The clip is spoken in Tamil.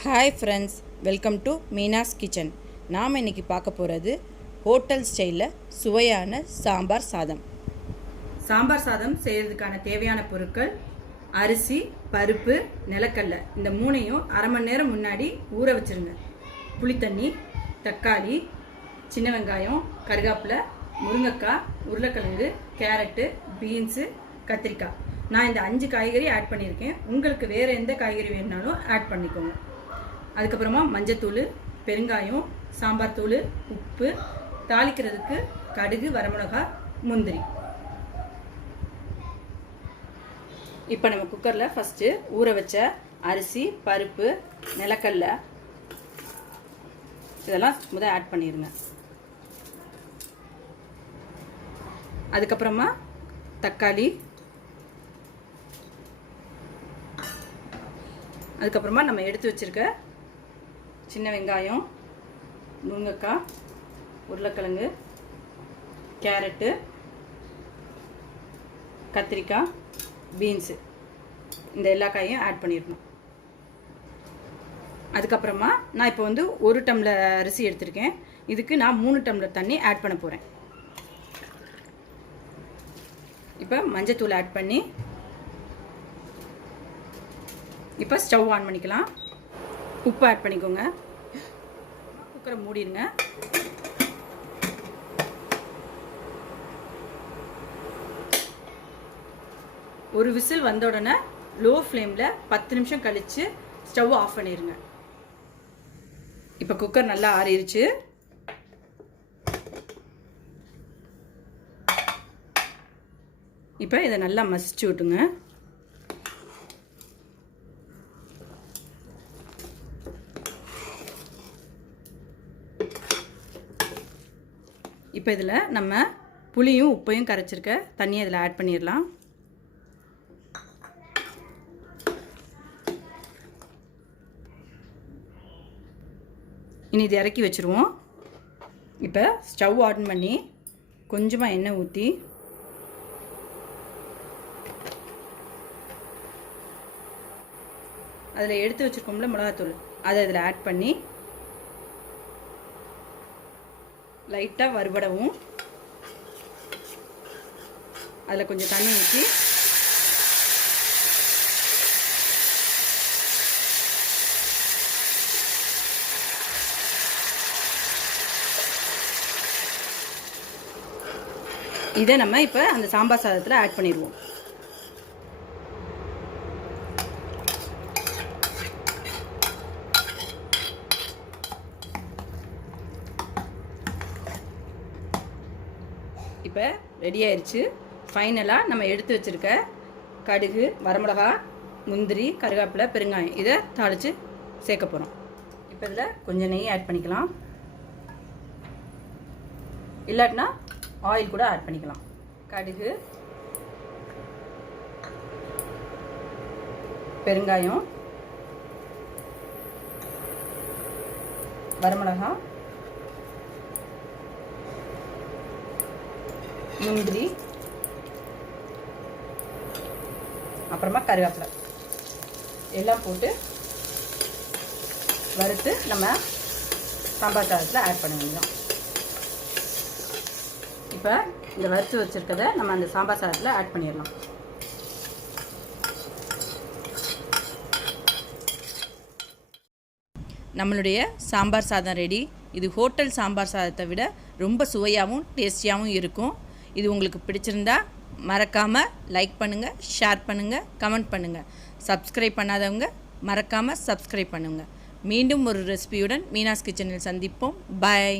Hi friends welcome to Meena's kitchen நாம் இன்னைக்கு பார்க்க போகிறது ஹோட்டல் ஸ்டைலில் சுவையான சாம்பார் சாதம். சாம்பார் சாதம் செய்கிறதுக்கான தேவையான பொருட்கள் அரிசி பருப்பு நிலக்கடலை. இந்த மூணையும் அரை மணி நேரம் முன்னாடி ஊற வச்சிருங்க. புளித்தண்ணி தக்காளி சின்ன வெங்காயம் கருகாப்பிலை முருங்கைக்காய் உருளைக்கிழங்கு கேரட்டு பீன்ஸு கத்திரிக்காய். நான் இந்த அஞ்சு காய்கறி ஆட் பண்ணியிருக்கேன். உங்களுக்கு வேறு எந்த காய்கறி வேணுனாலும் ஆட் பண்ணிக்கோங்க. அதுக்கப்புறமா மஞ்சத்தூள் பெருங்காயம் சாம்பார் தூள் உப்பு தாளிக்கிறதுக்கு கடுகு வரமிளகா முந்திரி. இப்போ நம்ம குக்கரில் ஃபஸ்ட்டு ஊற வச்ச அரிசி பருப்பு நிலக்கடலை இதெல்லாம் முதல் ஆட் பண்ணிடுங்க அதுக்கப்புறமா தக்காளி. அதுக்கப்புறமா நம்ம எடுத்து வச்சிருக்க சின்ன வெங்காயம் முருங்கைக்காய் உருளைக்கிழங்கு கேரட்டு கத்திரிக்காய் பீன்ஸு. இந்த எல்லா காயும் ஆட் பண்ணிடணும். அதுக்கப்புறமா நான் இப்போ வந்து ஒரு டம்ளர் அரிசி எடுத்திருக்கேன். இதுக்கு நான் மூணு டம்ளர் தண்ணி ஆட் பண்ண போகிறேன் இப்போ மஞ்சத்தூள் ஆட் பண்ணி இப்போ ஸ்டவ் ஆன் பண்ணிக்கலாம். உப்பு ஆட் பண்ணிக்கோங்க. குக்கரை மூடிடுங்க. ஒரு விசில் வந்த உடனே லோ ஃப்ளேமில் பத்து நிமிஷம் கழித்து ஸ்டவ் ஆஃப் பண்ணிடுங்க இப்போ குக்கர் நல்லா ஆறிடுச்சு இப்போ இதை நல்லா மசிச்சு விட்டுங்க. இப்போ இதில் நம்ம புளியும் உப்பையும் கரைச்சிருக்க தண்ணியை இதில் ஆட் பண்ணிடலாம் இனி இது இறக்கி வச்சுருவோம். இப்போ ஸ்டவ் ஆன் பண்ணி கொஞ்சமாக எண்ணெய் ஊற்றி அதில் எடுத்து வச்சுருக்கோம்ல மிளகாத்தூள் அதை இதில் ஆட் பண்ணி லைட்டாக வறுபடவும். அதில் கொஞ்சம் தண்ணி ஊற்றி இதை நம்ம இப்போ அந்த சாம்பார் சாதத்தில் ஆட் பண்ணிடுவோம். இப்போ ரெடி ஆயிடுச்சு ஃபைனலாக நம்ம எடுத்து வச்சுருக்க கடுகு வரமிளகா முந்திரி கருவேப்பிலை பெருங்காயம் இதை தாளித்து சேர்க்க போகிறோம் இப்போ இதில் கொஞ்சம் நெய் ஆட் பண்ணிக்கலாம். இல்லாட்டினா ஆயில் கூட ஆட் பண்ணிக்கலாம். கடுகு பெருங்காயம் வரமிளகா முந்திரி அப்புறமா கருவேப்பிலை. எல்லாம் போட்டு வறுத்து நம்ம சாம்பார் சாதத்தில் ஆட் பண்ண வேண்டியதான் இப்போ இந்த வறுத்து வச்சுருக்கத நம்ம அந்த சாம்பார் சாதத்தில் ஆட் பண்ணிடலாம். நம்மளுடைய சாம்பார் சாதம் ரெடி இது ஹோட்டல் சாம்பார் சாதத்தை விட ரொம்ப சுவையாகவும் டேஸ்டியாகவும் இருக்கும். இது உங்களுக்கு பிடிச்சிருந்தா மறக்காமல் லைக் பண்ணுங்கள் ஷேர் பண்ணுங்கள் கமெண்ட் பண்ணுங்கள் சப்ஸ்கிரைப் பண்ணாதவங்க மறக்காமல் சப்ஸ்கிரைப் பண்ணுங்கள் மீண்டும் ஒரு ரெசிபியுடன் மீனாஸ் கிச்சனில் சந்திப்போம். பாய்